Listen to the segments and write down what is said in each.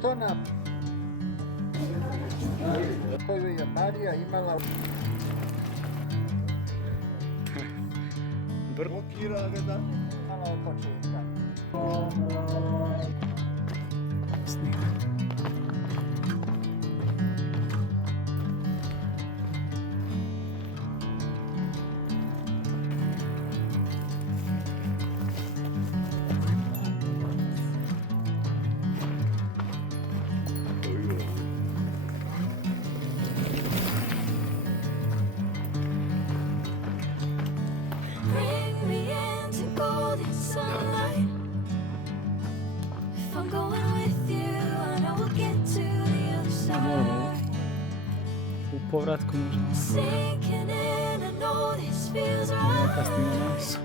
što nam koju je Marija imala blokira ga da malo od početka. U povratku možemo. Neka snima nas.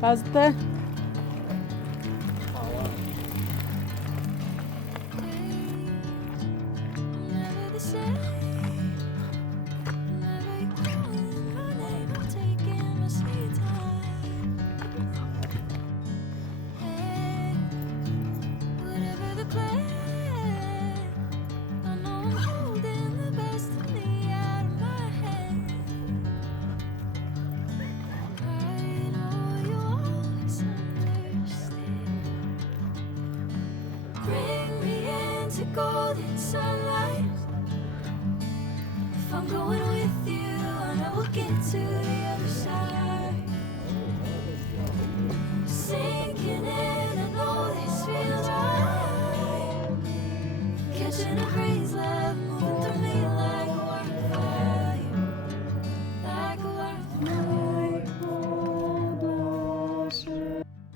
Pazite.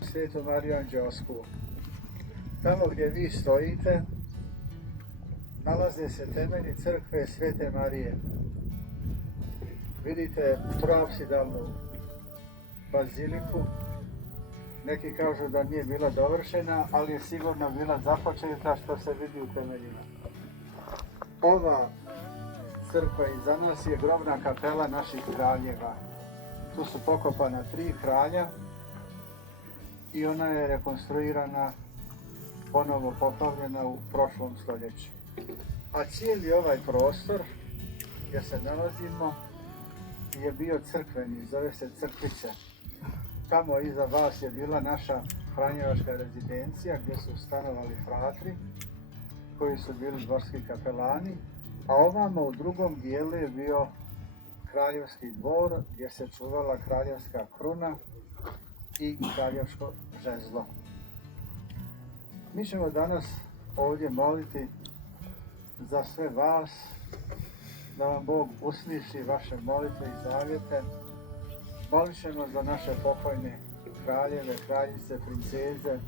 Svetu Mariju Anđelsku. Tamo gdje vi stojite nalaze se temelji crkve Svete Marije. Vidite troapsidalnu baziliku. Neki kažu da nije bila dovršena, ali je sigurno bila započeta što se vidi u temeljima. Ova crkva iza nas je grobna kapela naših kraljeva. Tu su pokopana 3 kralja i ona je rekonstruirana, ponovo popravljena u prošlom stoljeću. A cijeli ovaj prostor gdje se nalazimo je bio crkveni, zove se Crkvice. Tamo iza vas je bila naša franjevačka rezidencija gdje su stanovali fratri koji su bili dvorski kapelani, a ovamo u drugom dijelu je bio kraljevski dvor gdje se čuvala kraljevska kruna i kraljevsko žezlo. Mi ćemo danas ovdje moliti za sve vas, da vam Bog usliši vaše molitve i zavjete. Molit ćemo za naše pokojne kraljeve, kraljice, princeze,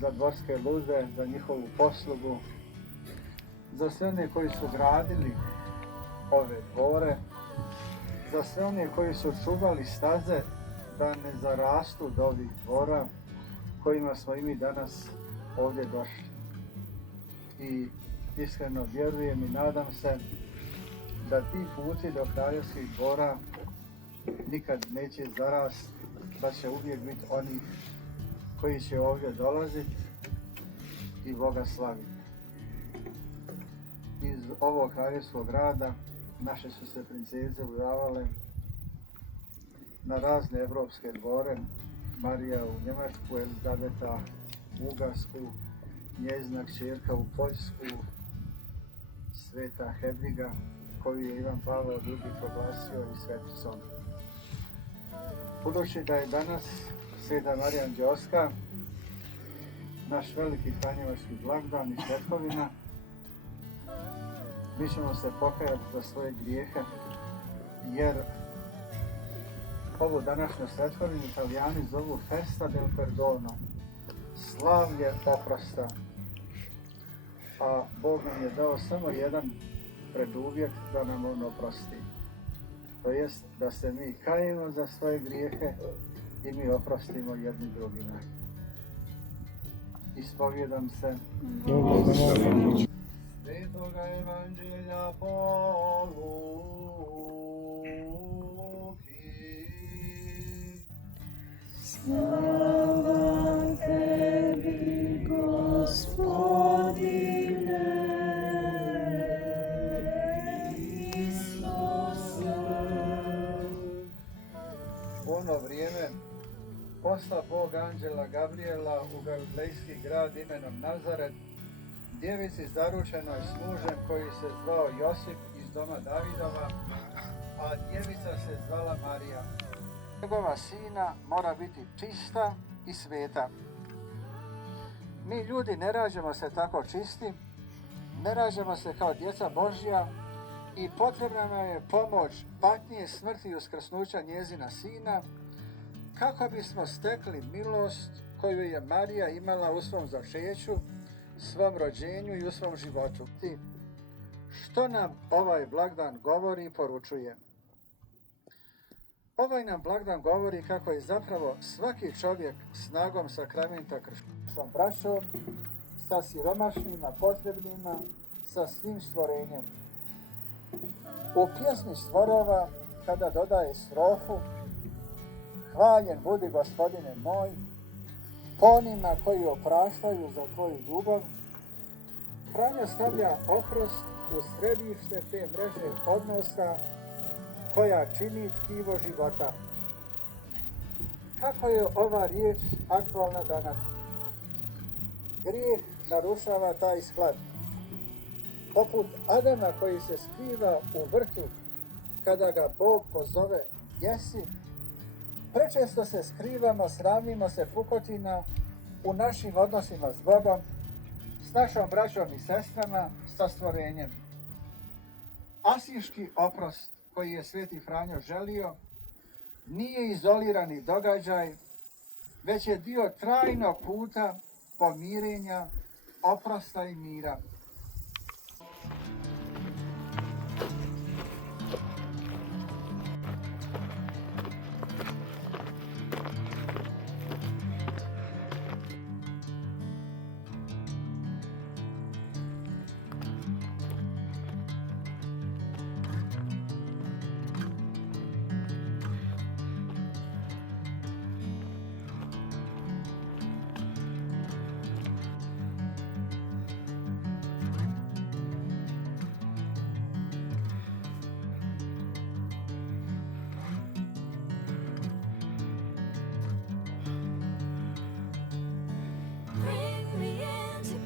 za dvorske lude, za njihovu poslugu, za sve one koji su gradili ove dvore, za sve one koji su čuvali staze da ne zarastu do ovih dvora kojima smo i mi danas ovdje došli. I iskreno vjerujem i nadam se da ti puti do kraljevskih dvora nikad neće zarast, da će uvijek biti onih koji će ovdje dolaziti i Boga slaviti. Iz ovog kraljevskog grada naše su se princeze udavale na razne evropske dvore. Marija u Njemačku, Elizabeta u Ugarsku, njezina kćerka u Poljsku, Sveta Hedviga, koju je Ivan Pavao II proglasio i sveticom. Budući da je danas Sveta Marija Anđelska, naš veliki franjevački blagdan i Svetkovina, mi ćemo se pokajati za svoje grijehe, jer ovu današnju Svetkovinu Italijani zovu Festa del Perdono, slavlje oprosta. A Bog nam je dao samo jedan preduvjet da nam on oprosti. To jest da se mi kajemo za svoje grijehe i mi oprostimo jedni drugima. Ispovjedam se Svetoga Evanđelja po Luki. Slava tebi, Gospodine, Isuse. U ono vrijeme posla Bog Anđela Gabrijela u galilejski grad imenom Nazaret, djevici zaručenoj s mužem koji se zvao Josip iz doma Davidova, a djevica se zvala Marija. Njegova sina mora biti čista i sveta. Mi ljudi ne rađamo se tako čisti, ne rađamo se kao djeca Božja i potrebna nam je pomoć patnje, smrti i uskrsnuća njezina sina, kako bismo stekli milost koju je Marija imala u svom začeću, svom rođenju i u svom životu. Što nam ovaj blagdan govori i poručuje? Ovaj nam blagdan govori kako je zapravo svaki čovjek snagom sakramenta krštenja sa braćom, sa siromašnima, potrebnima, sa svim stvorenjem. U pjesmi Stvorova, kada dodaje strofu Hvaljen budi Gospodine moj, po onima koji opraštaju za tvoju ljubav, Franje stavlja oprost u središte te mreže odnosa koja čini tkivo života. Kako je ova riječ aktualna danas? Grijeh narušava taj sklad. Poput Adama koji se skriva u vrtu kada ga Bog pozove jesi, prečesto se skrivamo, sramimo se pukotina u našim odnosima s Bogom, s našom braćom i sestrama, sa stvorenjem. Asiški oprost koji je Sveti Franjo želio nije izolirani događaj, već je dio trajnog puta pomirenja, oprosta i mira.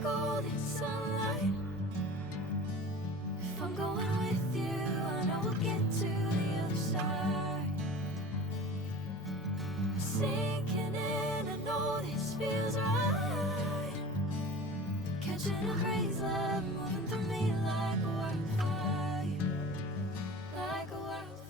Golden sunlight. If I'm going with you, I know we'll get to the other side. Sinking in, I know this feels right. Catching a breeze, love moving through me like a wildfire, like a wildfire.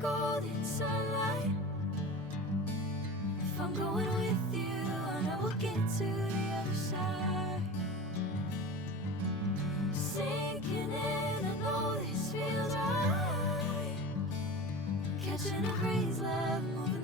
Golden sunlight. If I'm going with you, I know we'll get to the other side. Sinking in, I know this feels right. Catching a breeze, love moving